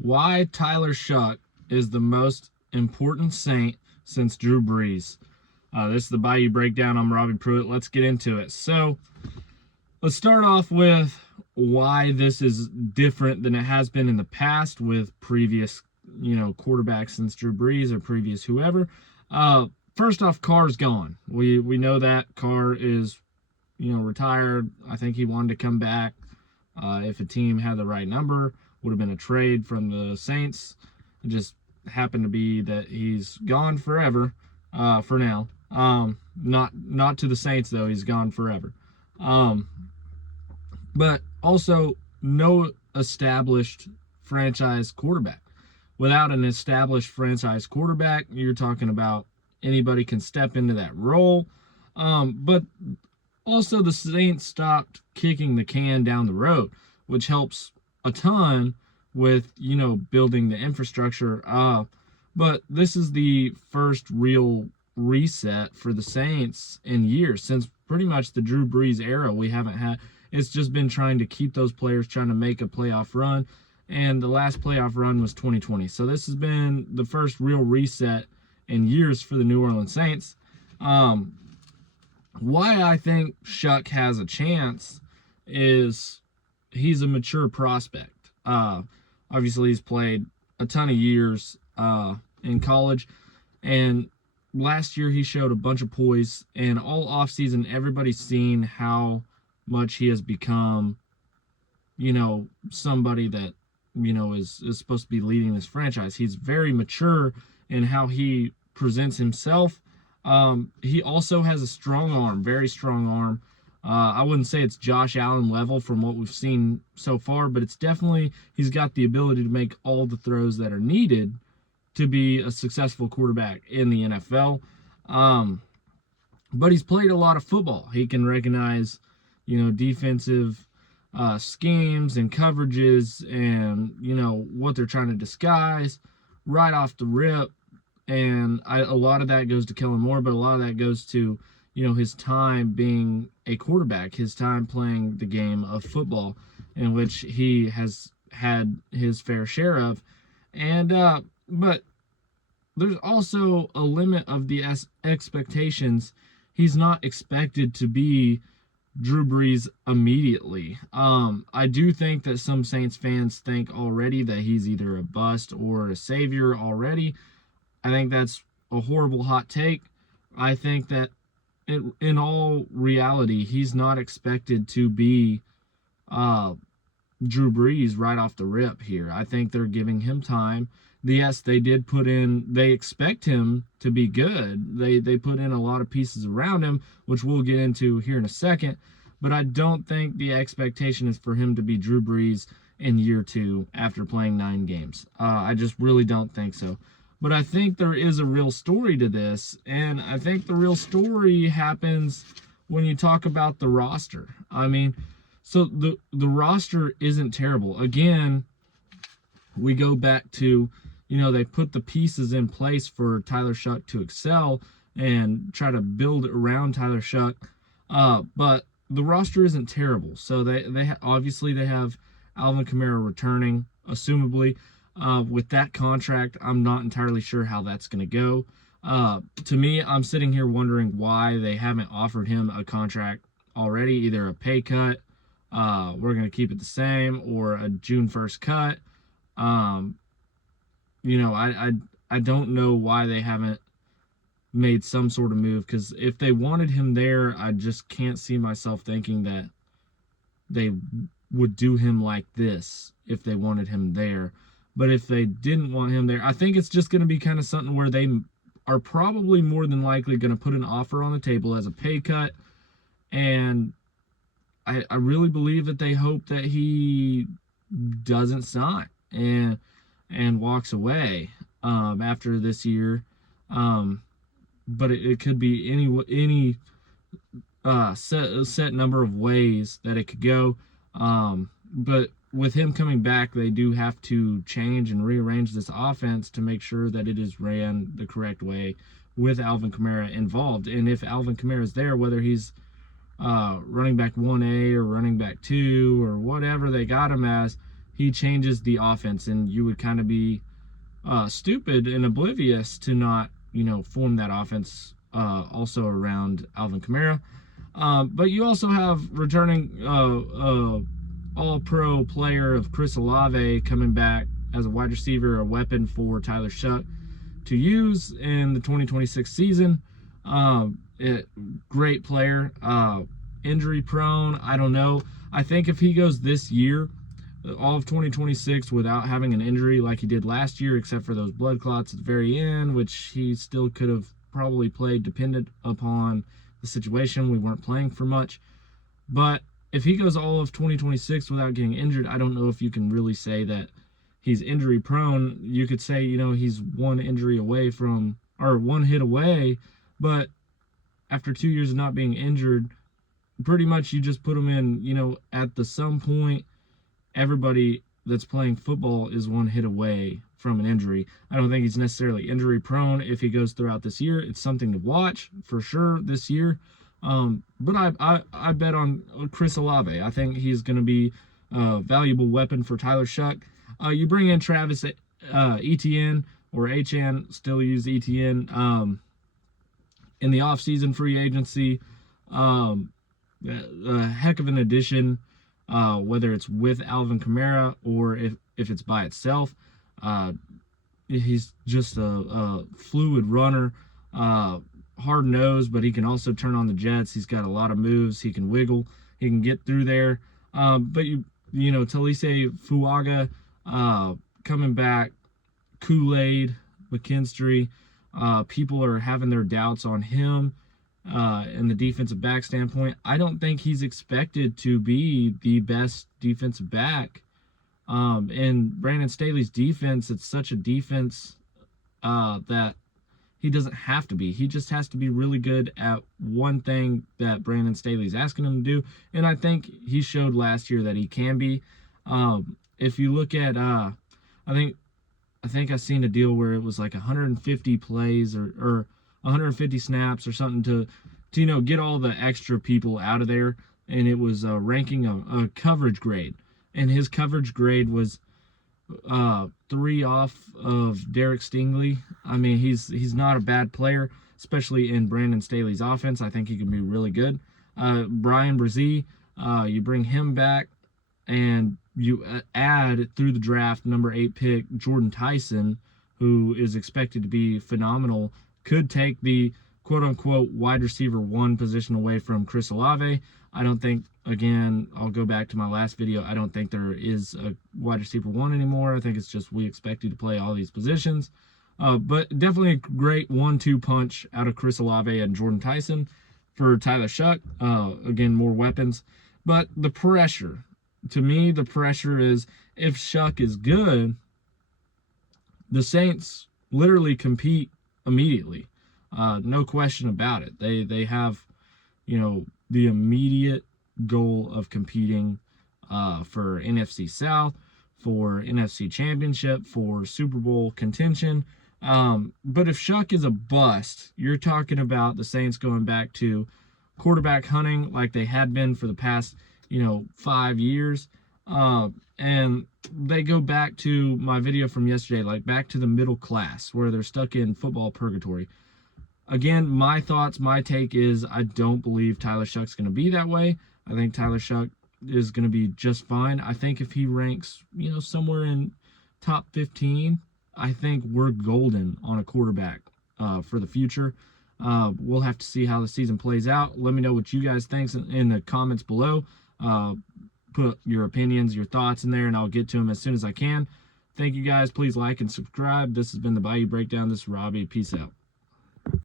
Why Tyler Shough is the most important Saint since Drew Brees. This is the Bayou Breakdown. I'm Robbie Pruitt. Let's get into it. So, let's start off with why this is different than it has been in the past with previous, quarterbacks since Drew Brees or previous whoever. First off, Carr's gone. We know that Carr is, retired. I think he wanted to come back if a team had the right number. Would have been a trade from the Saints. It just happened to be that he's gone forever for now. Not to the Saints, though. He's gone forever. But also, no established franchise quarterback. Without an established franchise quarterback, you're talking about anybody can step into that role. But also, the Saints stopped kicking the can down the road, which helps a ton with, building the infrastructure. But this is the first real reset for the Saints in years. Since pretty much the Drew Brees era, we haven't had. It's just been trying to keep those players, trying to make a playoff run. And the last playoff run was 2020. So this has been the first real reset in years for the New Orleans Saints. Why I think Shough has a chance is he's a mature prospect. Obviously, he's played a ton of years in college. And last year, he showed a bunch of poise. And all offseason, everybody's seen how much he has become, somebody that, is supposed to be leading this franchise. He's very mature in how he presents himself. He also has a strong arm, very strong arm. I wouldn't say it's Josh Allen level from what we've seen so far, but it's definitely, he's got the ability to make all the throws that are needed to be a successful quarterback in the NFL. But he's played a lot of football. He can recognize, defensive schemes and coverages and, what they're trying to disguise right off the rip. And a lot of that goes to Kellen Moore, but a lot of that goes to, his time being a quarterback, his time playing the game of football, in which he has had his fair share of. And, but there's also a limit of the expectations. He's not expected to be Drew Brees immediately. I do think that some Saints fans think already that he's either a bust or a savior already. I think that's a horrible hot take. I think that in all reality, he's not expected to be Drew Brees right off the rip here. I think they're giving him time. Yes, they expect him to be good. They put in a lot of pieces around him, which we'll get into here in a second. But I don't think the expectation is for him to be Drew Brees in year 2 after playing 9 games. I just really don't think so. But I think there is a real story to this, and I think the real story happens when you talk about the roster. I mean, so the roster isn't terrible. Again, we go back to, they put the pieces in place for Tyler Shough to excel and try to build around Tyler Shough. But the roster isn't terrible. So they obviously they have Alvin Kamara returning, assumably. With that contract, I'm not entirely sure how that's going to go. To me, I'm sitting here wondering why they haven't offered him a contract already, either a pay cut, we're going to keep it the same, or a June 1st cut. I don't know why they haven't made some sort of move, because if they wanted him there, I just can't see myself thinking that they would do him like this if they wanted him there. But if they didn't want him there, I think it's just going to be kind of something where they are probably more than likely going to put an offer on the table as a pay cut. And I really believe that they hope that he doesn't sign and walks away after this year. But it could be any set number of ways that it could go. But with him coming back, they do have to change and rearrange this offense to make sure that it is ran the correct way with Alvin Kamara involved. And if Alvin Kamara is there, whether he's running back 1A or running back 2 or whatever they got him as, he changes the offense, and you would kind of be stupid and oblivious to not, form that offense also around Alvin Kamara. But you also have returning all-pro player of Chris Olave coming back as a wide receiver, a weapon for Tyler Shough to use in the 2026 season. Great player. Injury prone, I don't know. I think if he goes this year, all of 2026 without having an injury like he did last year, except for those blood clots at the very end, which he still could have probably played dependent upon the situation. We weren't playing for much. But if he goes all of 2026 without getting injured, I don't know if you can really say that he's injury prone. You could say, he's one injury away from, or one hit away, but after 2 years of not being injured, pretty much you just put him in, at the some point, everybody that's playing football is one hit away from an injury. I don't think he's necessarily injury prone if he goes throughout this year. It's something to watch for sure this year. But I bet on Chris Olave. I think he's going to be a valuable weapon for Tyler Shough. You bring in Travis Etienne, or HN, still use Etienne, in the offseason free agency. A heck of an addition, whether it's with Alvin Kamara or if it's by itself. He's just a fluid runner, hard-nosed, but he can also turn on the jets. He's got a lot of moves. He can wiggle. He can get through there. But Talise Fuaga coming back, Kool-Aid, McKinstry, people are having their doubts on him in the defensive back standpoint. I don't think he's expected to be the best defensive back. In Brandon Staley's defense, it's such a defense that he doesn't have to be. He just has to be really good at one thing that Brandon Staley's asking him to do, and I think he showed last year that he can be. If you look at, I think I seen a deal where it was like 150 plays or 150 snaps or something to get all the extra people out of there, and it was ranking a coverage grade. And his coverage grade was 3 off of Derek Stingley. I mean, he's not a bad player, especially in Brandon Staley's offense. I think he can be really good. Brian Brees, you bring him back, and you add through the draft number 8 pick Jordan Tyson, who is expected to be phenomenal, could take the quote-unquote wide receiver 1 position away from Chris Olave. I don't think, again, I'll go back to my last video, I don't think there is a wide receiver 1 anymore. I think it's just we expect you to play all these positions. But definitely a great 1-2 punch out of Chris Olave and Jordan Tyson for Tyler Shough. Again, more weapons. But the pressure, to me, the pressure is if Shough is good, the Saints literally compete immediately. No question about it. They have, the immediate goal of competing for NFC South, for NFC Championship, for Super Bowl contention. But if Shough is a bust, you're talking about the Saints going back to quarterback hunting like they had been for the past, 5 years. And they go back to my video from yesterday, like back to the middle class where they're stuck in football purgatory. Again, my thoughts, my take is I don't believe Tyler Shough's going to be that way. I think Tyler Shough is going to be just fine. I think if he ranks, somewhere in top 15, I think we're golden on a quarterback for the future. We'll have to see how the season plays out. Let me know what you guys think in the comments below. Put your opinions, your thoughts in there, and I'll get to them as soon as I can. Thank you guys. Please like and subscribe. This has been the Bayou Breakdown. This is Robbie. Peace out.